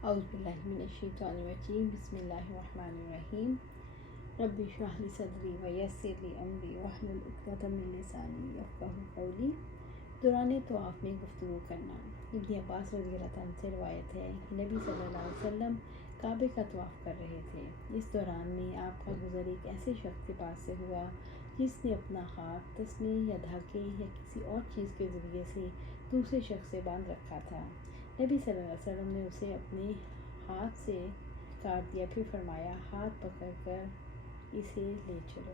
اعوذ باللہ من الشیطان الرجیم بسم اللہ الرحمن الرحیم رب اشرح لی صدری ویسر لی امری واحلل عقدۃ من لسانی یفقہوا قولی۔ دوران طواف میں گفتگو کرنا۔ ابن عباس رضی اللہ عنہ سے روایت ہے کہ نبی صلی اللہ علیہ وسلم کعبے کا طواف کر رہے تھے۔ اس دوران میں آپ کا گزر ایک ایسے شخص کے پاس سے ہوا جس نے اپنا ہاتھ تسمے یا دھاگے یا کسی اور چیز کے ذریعے سے دوسرے شخص سے باندھ رکھا تھا۔ نبی صلی اللہ علیہ وسلم نے اسے اپنے ہاتھ سے کاٹ دیا، پھر فرمایا ہاتھ پکڑ کر اسے لے چلو۔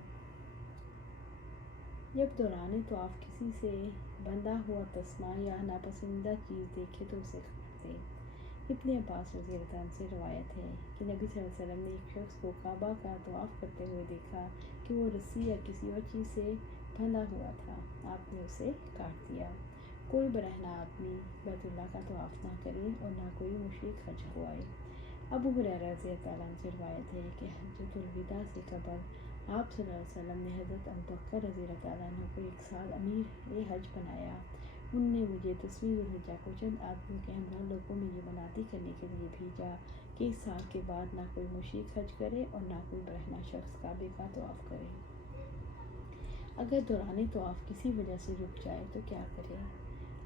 جب دوران طواف کسی سے بندھا ہوا تسمہ یا ناپسندیدہ چیز دیکھے تو اسے کاٹ دے۔ ابن عباس رضی اللہ عنہ سے روایت ہے کہ نبی صلی اللہ علیہ وسلم نے ایک شخص کو کعبہ کا طواف کرتے ہوئے دیکھا کہ وہ رسی یا کسی اور چیز سے بندھا ہوا تھا۔ آپ نے اسے کاٹ دیا۔ کوئی برہنہ آدمی بیت اللہ کا طواف نہ کرے اور نہ کوئی مشرک حج کو آئے۔ ابو ہریرہ رضی اللہ عنہ سے روایت ہے کہ حجۃ الوداع سے قبل آپ صلی اللہ علیہ وسلم نے حضرت ابوبکر رضی اللہ عنہ کو ایک سال امیر حج بنایا۔ ان نے مجھے 10ویں ذوالحجہ کو چند آدمیوں کے ہمراہ لوگوں میں یہ منادی کرنے کے لیے بھیجا کہ اس سال کے بعد نہ کوئی مشرک حج کرے اور نہ کوئی برہنہ شخص کعبے کا طواف کرے۔ اگر دوران طواف کسی وجہ سے رک جائے تو کیا کرے؟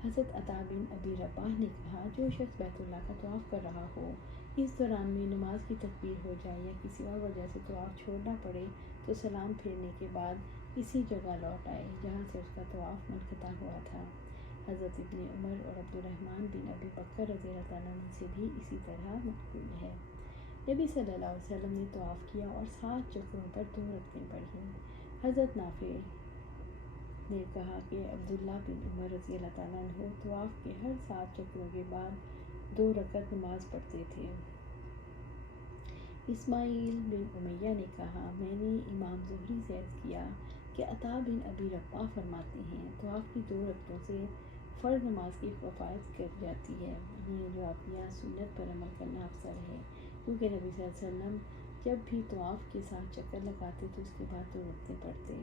حضرت عطا بن ابی رباح نے کہا، جو شخص بیت اللہ کا طواف کر رہا ہو، اس دوران میں نماز کی تکبیر ہو جائے یا کسی اور وجہ سے طواف چھوڑنا پڑے تو سلام پھیرنے کے بعد اسی جگہ لوٹ آئے جہاں سے اس کا طواف منقطع ہوا تھا۔ حضرت ابن عمر اور عبد الرحمن بن ابی بکر رضی اللہ عنہ سے بھی اسی طرح منقول ہے۔ نبی صلی اللہ علیہ وسلم نے طواف کیا اور 7 چکروں پر 2 رکعتیں پڑھیں۔ حضرت نافع نے کہا کہ عبداللہ بن عمر رضی اللہ عنہ طواف کے ہر 7 چکروں کے بعد 2 رکعت نماز پڑھتے تھے۔ اسماعیل بن امیہ نے کہا، میں نے امام زہری سے عرض کیا کہ عطا بن ابی رباح فرماتے ہیں طواف کی 2 رکعتوں سے فرض نماز کی کفایت کر جاتی ہے۔ انہوں نے جواب دیا، سنت پر عمل کرنا افضل ہے، کیونکہ نبی صلی اللہ علیہ وسلم جب بھی طواف کے 7 چکر لگاتے تو اس کے بعد 2 رکعتیں پڑھتے۔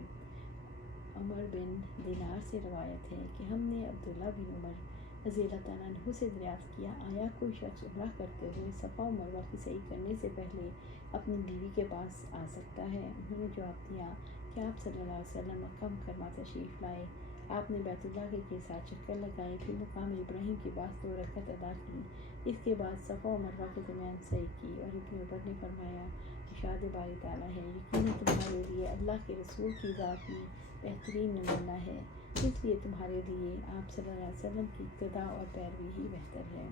عمر بن دینار سے روایت ہے کہ ہم نے عبداللہ بن عمر رضی اللہ عنہ سے دریافت کیا، آیا کوئی شخص عمرہ کرتے ہوئے صفا و مروہ کی سعی کرنے سے پہلے اپنی بیوی کے پاس آ سکتا ہے؟ انہوں نے جواب دیا کہ آپ صلی اللہ علیہ وسلم مکہ مکرمہ تشریف لائے، آپ نے بیت اللہ کے 7 چکر لگائے، پھر مقام ابراہیم کے پاس 2 رکعت ادا کی، اس کے بعد صفا و مروہ کے درمیان سعی کی، اور ابن عمر نے فرمایا، ارشاد باری تعالیٰ ہے، یقیناً تمہارے لیے اللہ کے رسول کی ذات میں بہترین نمونہ ہے، اس لیے تمہارے لیے آپ صلی اللہ علیہ وسلم کی اقتداء اور پیروی ہی بہتر ہے۔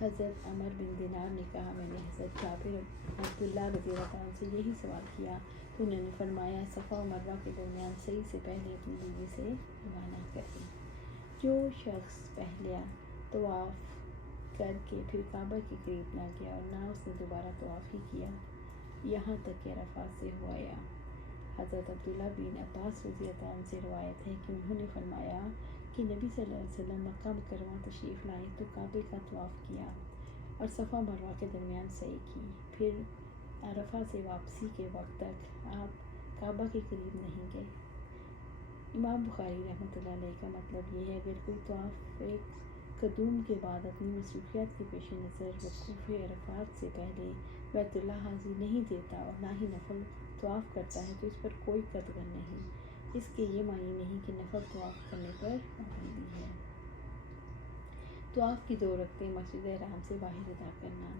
حضرت عمر بن دینار نے کہا، میں نے حضرت جابر عبداللہ رضی اللہ عنہ سے یہی سوال کیا تو انہوں نے فرمایا، صفا و مروہ کے درمیان سعی سے پہلے اپنی بیوی سے روانہ کرے۔ جو شخص پہلے طواف کر کے پھر کعبہ کے قریب نہ گیا اور نہ اس نے دوبارہ طواف ہی کیا یہاں تک کہ عرفات سے ہو آیا۔ حضرت عبداللہ بن عباس رضی اللہ عنہ سے روایت ہے کہ انہوں نے فرمایا کہ نبی صلی اللہ علیہ وسلم مکہ مکرمہ تشریف لائے تو کعبے کا طواف کیا اور صفا مروہ کے درمیان سعی کی، پھر عرفہ سے واپسی کے وقت تک آپ کعبہ کے قریب نہیں گئے۔ امام بخاری رحمۃ اللہ علیہ کا مطلب یہ ہے، اگر کوئی طواف قدوم کے بعد اپنی مصروفیات کے پیش نظر وقوف عرفات سے پہلے بیت اللہ حاضری نہیں دیتا اور نہ ہی نفل طواف کرتا ہے تو اس پر کوئی قدغن نہیں۔ اس کے یہ معنی نہیں کہ نفل طواف کرنے پر پابندی ہے۔ طواف کی 2 رکعتیں مسجد حرام سے باہر ادا کرنا۔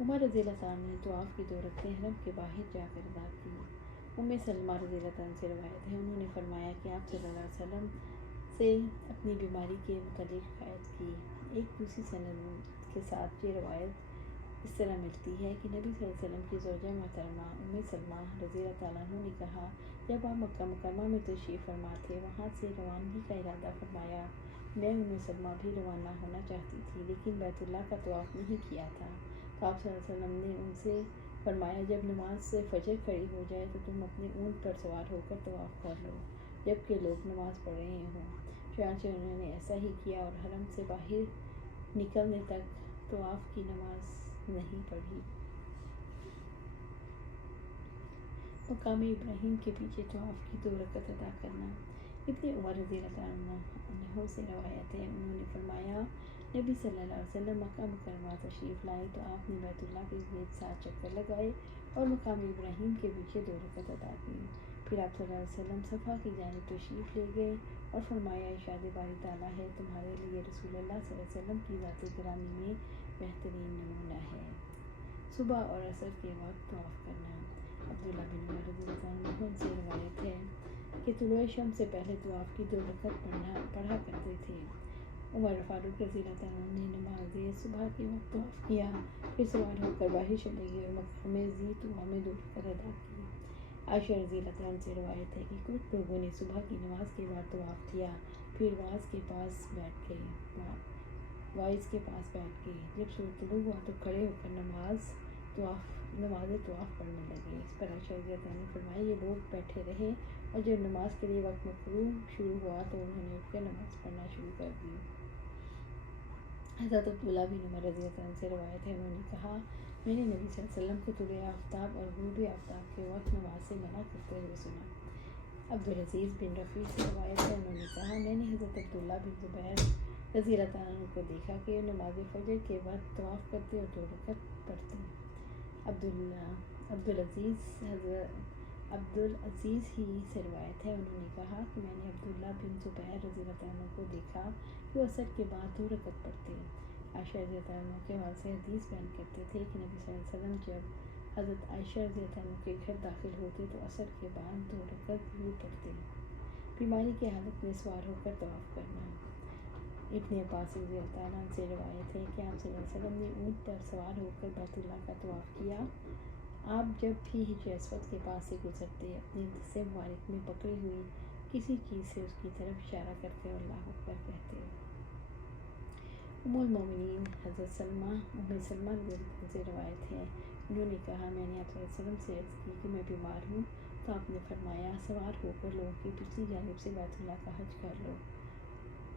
عمر رضی اللہ عنہ نے طواف کی 2 رکعتیں حرم کے باہر جا کر ادا کی۔ سلمہ رضی اللہ عنہ سے روایت ہے، انہوں نے فرمایا کہ آپ صلی اللہ علیہ وسلم سے اپنی بیماری کے متعلق شکایت کی۔ ایک دوسری سند کے ساتھ یہ روایت اس طرح ملتی ہے کہ نبی صلی اللہ علیہ وسلم کی زوجہ محترمہ سلمہ رضی اللہ عنہ نے کہا، جب آپ مکہ مکرمہ میں تشریف فرما تھے، وہاں سے روانگی کا ارادہ فرمایا، میں سلمہ بھی روانہ ہونا چاہتی تھی لیکن بیت اللہ کا طواف نہیں کیا تھا، تو آپ صلی اللہ علیہ وسلم نے ان سے فرمایا، جب نماز فجر کھڑی ہو جائے تو تم اپنے اونٹ پر سوار ہو کر طواف کر لو جب کہ لوگ نماز پڑھ رہے ہوں۔ چنانچہ انہوں نے ایسا ہی کیا اور حرم سے باہر نکلنے تک طواف کی نماز نہیں پڑھی۔ مقام ابراہیم کے پیچھے طواف کی 2 رکعت ادا کرنا۔ ابن عمر رضی اللہ عنہ سے روایت ہے، انہوں نے فرمایا، نبی صلی اللہ علیہ وسلم مکہ مکرمہ تشریف لائے تو آپ نے بیت اللہ کے گرد 7 چکر لگائے اور مقام ابراہیم کے پیچھے 2 رکعت ادا کی۔ پھر آپ صلی اللہ علیہ وسلم صفا کی جانب تشریف لے گئے اور فرمایا ارشاد باری تعالیٰ ہے تمہارے لیے رسول اللہ صلی اللہ علیہ وسلم کی ذات گرامی میں بہترین نمونہ ہے۔ صبح اور عصر کے وقت طواف کرنا۔ عبداللہ بن عمر رضی اللہ عنہ سے روایت ہے کہ طلوع شمس سے پہلے طواف کی 2 رکعت پڑھا کرتے تھے۔ عمر فاروق رضی اللہ عنہ نے نماز صبح کے وقت طواف کیا، پھر سوار ہو کر باہر چلے گئے اور مقام ذی طویٰ میں 2 رکعت ادا کی۔ عائشہ رضی اللہ عنہ سے روایت ہے کہ کچھ لوگوں نے صبح کی نماز کے بعد طواف کیا، پھر وائس کے پاس بیٹھ گئے۔ جب سورج طلوع ہوا تو کھڑے ہو کر نماز طواف پڑھنے لگے۔ اس پر عائشہ رضی اللہ عنہ نے فرمایا یہ لوگ بیٹھے رہے اور جب نماز کے لیے وقت مقرر شروع ہوا تو انہوں نے اٹھ کر نماز پڑھنا شروع کر دی۔ حضرت عبداللہ بن عمر رضی اللہ عنہ سے روایت ہے انہوں نے کہا میں نے نبی صلی اللہ علیہ وسلم کو طلوع آفتاب اور غروب آفتاب کے وقت نماز سے منع کرتے ہوئے سنا۔ عبدالعزیز بن رفیع سے روایت ہے انہوں نے کہا میں نے حضرت عبداللہ بن زبیر رضی اللہ عنہ کو دیکھا کہ نماز فجر کے بعد طواف کرتے اور 2 رکعت پڑھتے۔ عبدالعزیز ہی سے روایت ہے انہوں نے کہا کہ میں نے عبداللہ بن زبیر رضی اللہ عنہ کو دیکھا کہ وہ عصر کے بعد 2 رکعت پڑھتے۔ عائشہ رضی اللہ عنہ کے حوالے سے حدیث بیان کرتے تھے کہ نبی صلی اللہ علیہ وسلم جب حضرت عائشہ رضی اللہ عنہ کے گھر داخل ہوتے تو عصر کے بعد 2 رکعت ضرور پڑھتے۔ بیماری کی حالت میں سوار ہو کر طواف کرنا۔ ابن عباس رضی اللہ عنہ سے روایت ہے کہ آپ صلی اللہ علیہ وسلم نے اونٹ پر سوار ہو کر بیت اللہ کا طواف کیا۔ آپ جب بھی حجر اسود کے پاس سے گزرتے اپنے دست مبارک میں پکڑی ہوئی کسی چیز سے اس کی طرف اشارہ کرتے اور اللہ اکبر کہتے۔ ام المومنین حضرت ام سلمہ رضی اللہ عنہ سے روایت ہے انہوں نے کہا میں نے آپ صلی اللہ علیہ وسلم سے عرض کی کہ میں بیمار ہوں تو آپ نے فرمایا سوار ہو کر لوگوں کی پچھلی جانب سے بیت اللہ کا حج کر لو،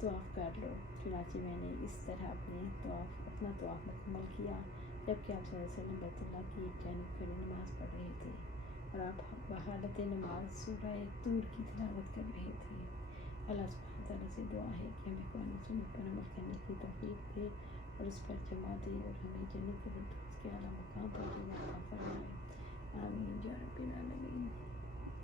طواف کر لو۔ چنانچہ میں نے اس طرح اپنا طواف مکمل کیا جبکہ آپ صلی اللہ علیہ وسلم بیت اللہ کی ایک جانب کھڑے نماز پڑھ رہے تھے اور آپ بحالت نماز سورہ طور کی تلاوت کر رہے تھے۔ اللہ سبحانہ تعالیٰ سے دعا ہے کہ ہمیں قرآن و سنت پر عمل کرنے کی توفیق دے اور اس پر جمع دے اور ہمیں جنت الفردوس کے اعلیٰ مقام پر جگہ عطا فرمائے۔ آمین یا رب العالمین۔